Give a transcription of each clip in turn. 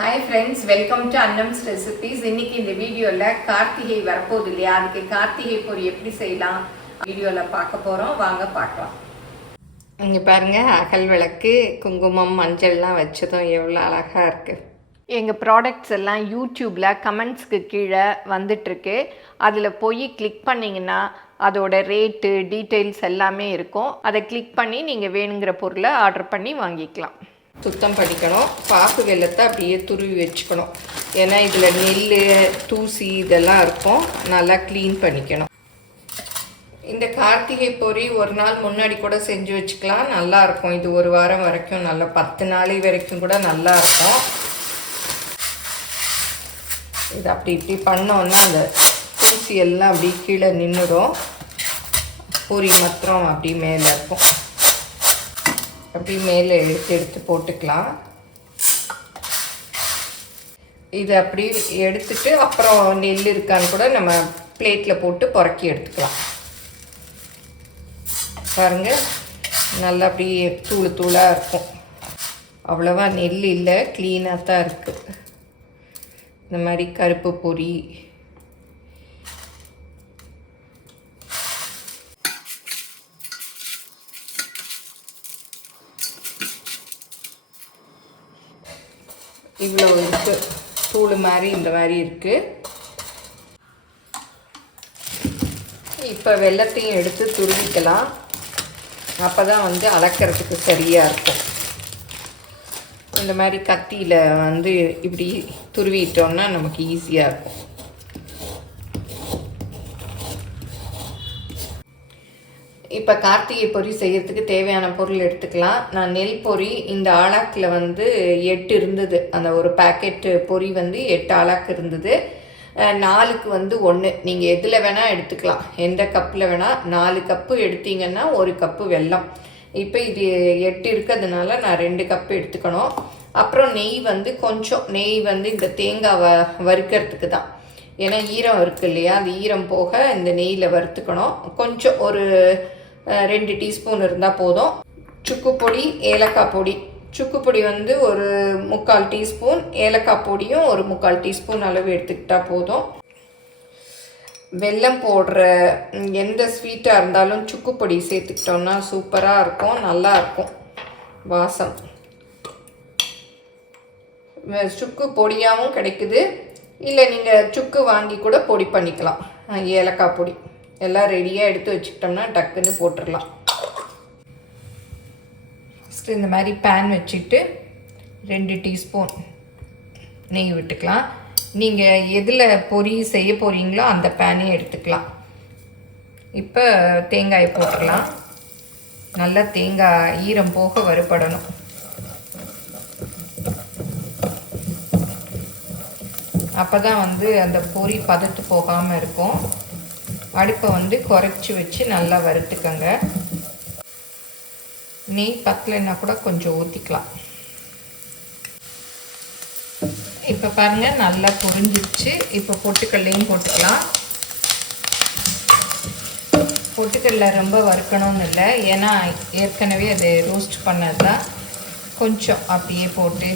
Hi friends welcome to Annam's recipes இன்னைக்கு இந்த வீடியோவில் கார்த்திகை வரப்போகுது இல்லையா அதுக்கு கார்த்திகை பொரி எப்படி செய்யலாம்? வீடியோவில் பார்க்க போகிறோம் வாங்க பார்க்கலாம். இங்கே பாருங்கள் அகல் விளக்கு குங்குமம் மஞ்சள்லாம் வச்சதும் எவ்வளோ அழகாக இருக்குது எங்கள் ப்ராடக்ட்ஸ் எல்லாம் யூடியூப்பில் கமெண்ட்ஸ்க்கு கீழே வந்துட்டுருக்கு. அதில் போய் கிளிக் பண்ணிங்கன்னா அதோட ரேட்டு டீட்டெயில்ஸ் எல்லாமே இருக்கும். அதை கிளிக் பண்ணி நீங்கள் வேணுங்கிற பொருளை ஆர்டர் பண்ணி வாங்கிக்கலாம். சுத்தம் பண்ணிக்கணும். பாக்கு வெள்ளத்தை அப்படியே துருவி வச்சுக்கணும். ஏன்னா இதில் நெல் தூசி இதெல்லாம் இருக்கும். நல்லா க்ளீன் பண்ணிக்கணும். இந்த கார்த்திகை பொறி ஒரு நாள் முன்னாடி கூட செஞ்சு வச்சுக்கலாம். நல்லாயிருக்கும் இது ஒரு வாரம் வரைக்கும் நல்லா பத்து நாளை வரைக்கும் கூட நல்லாயிருக்கும் இது அப்படி இப்படி பண்ணோன்னா அந்த தூசி எல்லாம் அப்படி கீழே நின்றுடும் பொறி மாத்திரம் அப்படி மேலே இருக்கும். அப்படி மேலே எடுத்து எடுத்து போட்டுக்கலாம். இது அப்படி எடுத்துட்டு அப்புறம் நெல் இருக்கான்னு கூட நம்ம பிளேட்டில் போட்டு புறக்கி எடுத்துக்கலாம். பாருங்கள் நல்லா அப்படியே தூள் தூளாக இருக்கும். அவ்வளோவா நெல் இல்லை க்ளீனாக தான் இருக்குது இந்த மாதிரி கருப்பு பொரி இவ்வளோ இருக்கு. தூள் மாதிரி இந்த மாதிரி இருக்கு. இப்போ வெள்ளத்தையும் எடுத்து துருவிக்கலாம். அப்போ தான் வந்து அளக்கிறதுக்கு சரியாக இருக்கும். இந்த மாதிரி கத்தியில் வந்து இப்படி துருவிட்டோம்னா நமக்கு ஈஸியாக இருக்கும். இப்போ கார்த்திகை பொரி செய்கிறதுக்கு தேவையான பொருள் எடுத்துக்கலாம். நான் நெல் பொரி இந்த ஆளாக்கில் வந்து எட்டு இருந்தது. அந்த ஒரு பேக்கெட்டு பொரி வந்து எட்டு ஆளாக்கு இருந்தது. நாலுக்கு வந்து ஒன்று நீங்கள் எதில் வேணால் எடுத்துக்கலாம். எந்த கப்பில் வேணால் நாலு கப்பு எடுத்தீங்கன்னா ஒரு கப்பு வெல்லம். இப்போ இது எட்டு இருக்கிறதுனால நான் ரெண்டு கப்பு எடுத்துக்கணும். அப்புறம் நெய் வந்து கொஞ்சம். நெய் வந்து இந்த தேங்காய் வ வறுக்கிறதுக்கு தான். ஏன்னா ஈரம் இருக்குது இல்லையா? அந்த ஈரம் போக இந்த நெய்யில் வறுத்துக்கணும். கொஞ்சம் ஒரு ரெண்டு டீஸ்பூன் இருந்தால் போதும். சுக்கு பொடி ஏலக்காய் பொடி. சுக்கு பொடி வந்து ஒரு முக்கால் டீஸ்பூன் ஏலக்காய் பொடியும் ஒரு முக்கால் டீஸ்பூன் அளவு எடுத்துக்கிட்டால் போதும். வெல்லம் போடுற எந்த ஸ்வீட்டாக இருந்தாலும் சுக்கு பொடி சேர்த்துக்கிட்டோம்னா சூப்பராக இருக்கும் நல்லா இருக்கும். வாசம். சுக்கு பொடியாகவும் கிடைக்குது. இல்லை நீங்கள் சுக்கு வாங்கி கூட பொடி பண்ணிக்கலாம். ஏலக்காய் பொடி. எல்லாம் ரெடியாக எடுத்து வச்சுக்கிட்டோம்னா டக்குன்னு போட்டுடலாம் ஃபஸ்ட்டு இந்த மாதிரி பேன் வச்சுட்டு ரெண்டு டீஸ்பூன் நெய் விட்டுக்கலாம். நீங்கள் எதில் பொரி செய்ய போகிறீங்களோ அந்த பேனே எடுத்துக்கலாம். இப்போ தேங்காய் போட்டுக்கலாம் நல்லா தேங்காய் ஈரம் போக வறுபடணும். அப்போ தான் வந்து அந்த பொரி பதத்து போகாமல் இருக்கும். அடுப்பை வந்து குறைச்சி வச்சு நல்லா வறுத்துக்கோங்க. நெய் பத்தலைன்னா கூட கொஞ்சம் ஊற்றிக்கலாம் இப்போ பாருங்கள் நல்லா பொரிஞ்சிருச்சு. இப்போ பொட்டுக்கல்லையும் போட்டுக்கலாம். பொட்டுக்கடலை ரொம்ப வறுக்கணும்னு இல்லை. ஏன்னா ஏற்கனவே அது ரோஸ்ட் பண்ணது தான் கொஞ்சம் அப்படியே போட்டு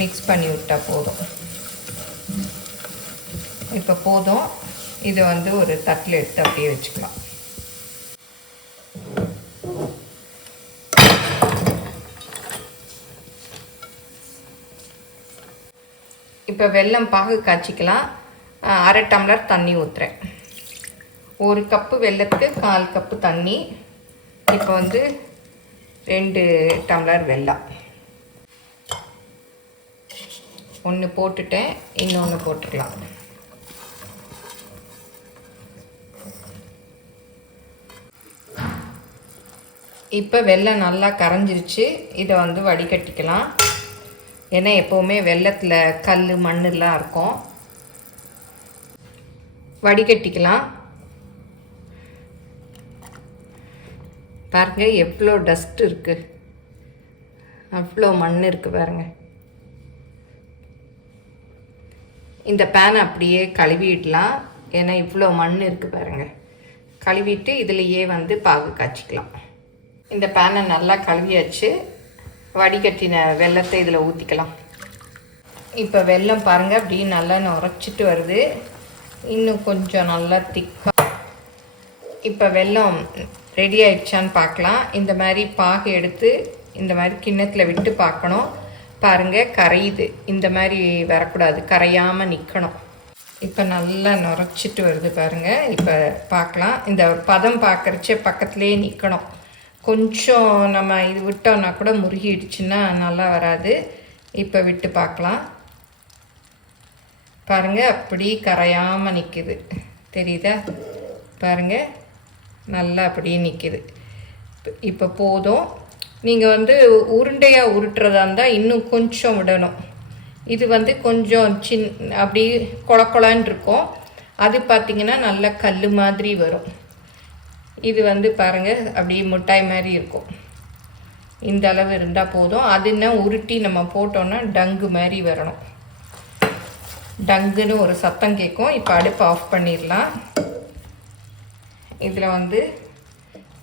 மிக்ஸ் பண்ணி விட்டால் போதும். இப்போ போதும். இதை வந்து ஒரு தட்டில் எடுத்து அப்படியே வச்சுக்கலாம். இப்போ வெல்லம் பாகு காய்ச்சிக்கலாம். அரை டம்ளர் தண்ணி ஊற்றுறேன் ஒரு கப்பு வெல்லத்துக்கு கால் கப்பு தண்ணி. இப்போ வந்து ரெண்டு டம்ளர் வெல்லம். ஒன்று போட்டுட்டேன் இன்னொன்று போட்டுக்கலாம். இப்போ வெள்ளம் நல்லா கரைஞ்சிருச்சு. இதை வந்து வடிகட்டிக்கலாம். ஏன்னா எப்போவுமே வெள்ளத்தில் கல் மண்ணெல்லாம் இருக்கும். வடிகட்டிக்கலாம். பாருங்க எவ்வளோ டஸ்ட் இருக்குது அவ்வளோ மண் இருக்குது பாருங்க. இந்த பேனை அப்படியே கழுவிடலாம். ஏன்னா இவ்வளோ மண் இருக்குது பாருங்க. கழுவிட்டு இதுலேயே வந்து பாகு காய்ச்சிக்கலாம். இந்த பேனை நல்லா கழுவியாச்சு. வடிகட்டின வெள்ளத்தை இதில் ஊற்றிக்கலாம் இப்போ வெல்லம் பாருங்கள் அப்படியே நல்லா உரைச்சிட்டு வருது. இன்னும் கொஞ்சம் நல்லா திக்காக இப்போ வெல்லம் ரெடி ஆயிடுச்சான்னு பார்க்கலாம். இந்த மாதிரி பாகு எடுத்து இந்த மாதிரி கிண்ணத்தில் விட்டு பார்க்கணும். பாருங்கள் கரையுது. இந்த மாதிரி வரக்கூடாது. கரையாமல் நிற்கணும் இப்போ நல்லா நுரைச்சிட்டு வருது பாருங்கள் இப்போ பார்க்கலாம். இந்த பதம் பார்க்குறச்சே பக்கத்துலேயே நிற்கணும் கொஞ்சம் நம்ம இது விட்டோம்னா கூட முருகிடுச்சுன்னா நல்லா வராது. இப்போ விட்டு பார்க்கலாம். பாருங்கள் அப்படி கரையாமல் நிற்குது தெரியுதா? பாருங்கள் நல்லா அப்படியே நிற்கிது இப்போ போதும். நீங்கள் வந்து உருண்டையாக உருட்டுறதா இருந்தால் இன்னும் கொஞ்சம் விடணும். இது வந்து கொஞ்சம் சின் அப்படி கொல கொலன்னு இருக்கும் அது பார்த்திங்கன்னா நல்லா கல் மாதிரி வரும். இது வந்து பாருங்கள் அப்படியே மிட்டாய் மாதிரி இருக்கும். இந்த அளவு இருந்தால் போதும். அது என்ன உருட்டி நம்ம போட்டோன்னா டங்கு மாதிரி வரணும். டங்குன்னு ஒரு சத்தம் கேட்கும். இப்போ அடுப்பு ஆஃப் பண்ணிடலாம். இதில் வந்து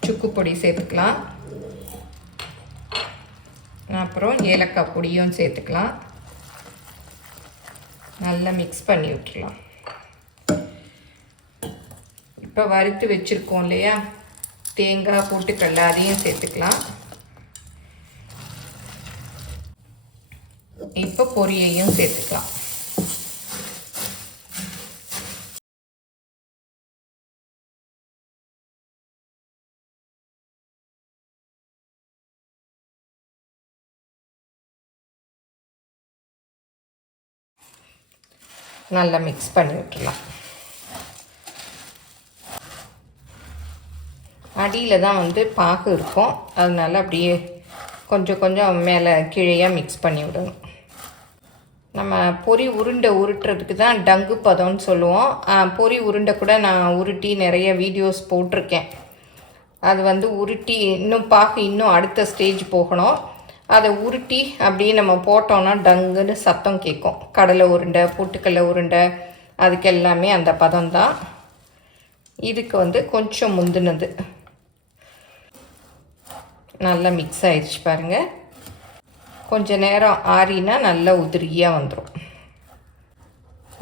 சுக்கு பொடி சேர்த்துக்கலாம். அப்புறம் ஏலக்காய் பொடியும் சேர்த்துக்கலாம். நல்லா மிக்ஸ் பண்ணி விட்டுடலாம். இப்போ வறுத்து வச்சுருக்கோம் இல்லையா? தேங்காய் போட்டுக்கடல அதையும் சேர்த்துக்கலாம். இப்போ பொரியையும் சேர்த்துக்கலாம். நல்லா மிக்ஸ் பண்ணி விட்டுலாம் அடியில் தான் வந்து பாகு இருக்கும். அதனால அப்படியே கொஞ்சம் கொஞ்சம் மேலே கீழேயாக மிக்ஸ் பண்ணி விடணும். நம்ம பொரி உருண்டை உருட்டுறதுக்கு தான் டங்கு பதம்னு சொல்லுவோம். பொரி உருண்டை கூட நான் உருட்டி நிறைய வீடியோஸ் போட்டிருக்கேன். அது வந்து உருட்டி இன்னும் பாகு இன்னும் அடுத்த ஸ்டேஜ் போகணும். அதை உருட்டி அப்படியே நம்ம போட்டோன்னா டங்குன்னு சத்தம் கேட்கும். கடலை உருண்டை பொட்டுக்கடலை உருண்டை அதுக்கு எல்லாமே அந்த பதம் தான் இதுக்கு வந்து கொஞ்சம் முந்தினது. நல்லா மிக்ஸ் ஆயிடுச்சு பாருங்கள் கொஞ்சம் நேரம் ஆறினா நல்லா உதிரியாக வந்துடும்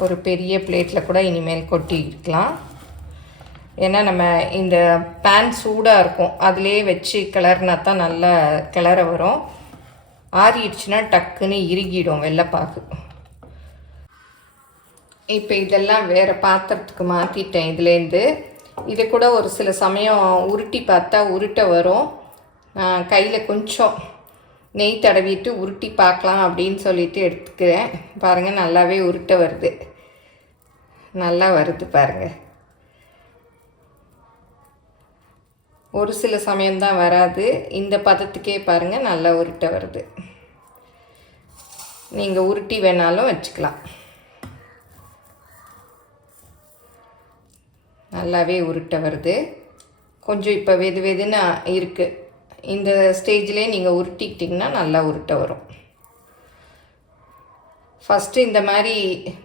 ஒரு பெரிய பிளேட்டில் கூட இனிமேல் கொட்டிக்கலாம் ஏன்னா நம்ம இந்த பேன் சூடாக இருக்கும். அதிலே வச்சு கிளறினா தான் நல்லா கிளற வரும். ஆறிடுச்சுன்னா டக்குன்னு இறுகிடும் வெள்ளைப்பாக்கு இப்போ இதெல்லாம் வேறு பாத்திரத்துக்கு மாற்றிட்டேன் இதுலேருந்து இது கூட ஒரு சில சமயம் உருட்டி பார்த்தா உருட்ட வரும். கையில் கொஞ்சம் நெய் தடவிட்டு உருட்டி பார்க்கலாம் அப்படின்னு சொல்லிட்டு எடுத்துக்கிறேன். பாருங்கள் நல்லாவே உருட்ட வருது. நல்லா வருது பாருங்கள் ஒரு சில சமயம்தான் வராது. இந்த பதத்துக்கே பாருங்கள் நல்லா உருட்ட வருது. நீங்கள் உருட்டி வேணாலும் வச்சுக்கலாம். நல்லாவே உருட்ட வருது. கொஞ்சம் இப்போ வெது வெதுன்னு இருக்குது இந்த ஸ்டேஜ்லேயே நீங்கள் உருட்டிக்கிட்டிங்கன்னா நல்லா உருட்ட வரும். ஃபஸ்ட்டு இந்த மாதிரி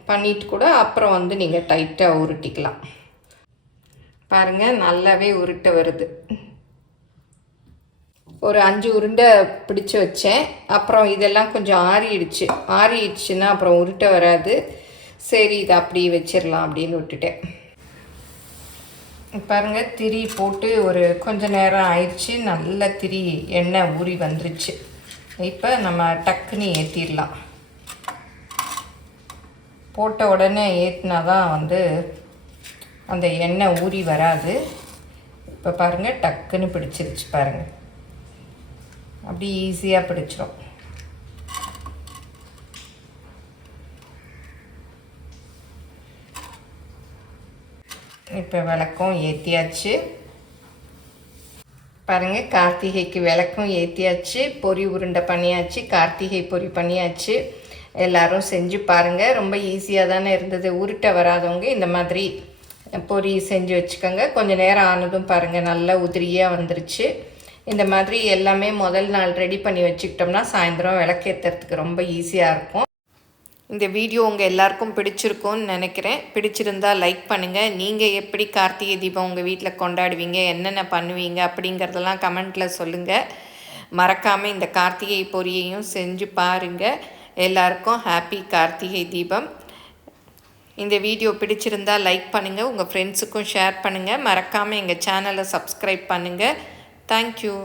பண்ணிட்டு கூட அப்புறம் வந்து நீங்கள் டைட்டாக உருட்டிக்கலாம். பாருங்கள் நல்லாவே உருட்ட வருது. ஒரு அஞ்சு உருண்டை பிடிச்சி வச்சேன். அப்புறம் இதெல்லாம் கொஞ்சம் ஆறிடுச்சு. ஆறிடுச்சுன்னா அப்புறம் உருட்ட வராது. சரி இதை அப்படி வச்சிடலாம் அப்படின்னு விட்டுட்டேன். பாருங்கள் திரி போட்டு ஒரு கொஞ்ச நேரம் ஆயிடுச்சு. நல்ல திரி எண்ணெய் ஊறி வந்துருச்சு. இப்போ நம்ம டக்குன்னு ஏற்றிடலாம் போட்ட உடனே ஏற்றினா தான் வந்து அந்த எண்ணெய் ஊறி வராது. இப்போ பாருங்கள் டக்குன்னு பிடிச்சிருச்சு பாருங்கள் அப்படி ஈஸியாக பிடிச்சிரும். இப்போ விளக்கம் ஏற்றியாச்சு பாருங்கள் கார்த்திகைக்கு விளக்கும் ஏற்றியாச்சு பொறி உருண்டை பண்ணியாச்சு கார்த்திகை பொறி பண்ணியாச்சு. எல்லோரும் செஞ்சு பாருங்கள் ரொம்ப ஈஸியாக தானே இருந்தது. உருட்டை வராதவங்க இந்த மாதிரி பொரி செஞ்சு வச்சுக்கோங்க. கொஞ்சம் நேரம் ஆனதும் பாருங்கள் நல்லா உதிரியாக வந்துருச்சு. இந்த மாதிரி எல்லாமே முதல் நாள் ரெடி பண்ணி வச்சுக்கிட்டோம்னா சாயந்தரம் விளக்கேற்றுறதுக்கு ரொம்ப ஈஸியாக இருக்கும். இந்த வீடியோ உங்கள் எல்லாருக்கும் பிடிச்சிருக்கும்னு நினைக்கிறேன். பிடிச்சிருந்தா லைக் பண்ணுங்கள் நீங்கள் எப்படி கார்த்திகை தீபம் உங்கள் வீட்டில் கொண்டாடுவீங்க? என்னென்ன பண்ணுவீங்க? அப்படிங்கிறதெல்லாம் கமெண்ட்டில் சொல்லுங்கள் மறக்காமல் இந்த கார்த்திகை பொரியையும் செஞ்சு பாருங்கள் எல்லாருக்கும் ஹாப்பி கார்த்திகை தீபம். இந்த வீடியோ பிடிச்சிருந்தா லைக் பண்ணுங்கள் உங்கள் ஃப்ரெண்ட்ஸுக்கும் ஷேர் பண்ணுங்கள் மறக்காமல் எங்கள் சேனலை சப்ஸ்கிரைப் பண்ணுங்கள் தேங்க்யூ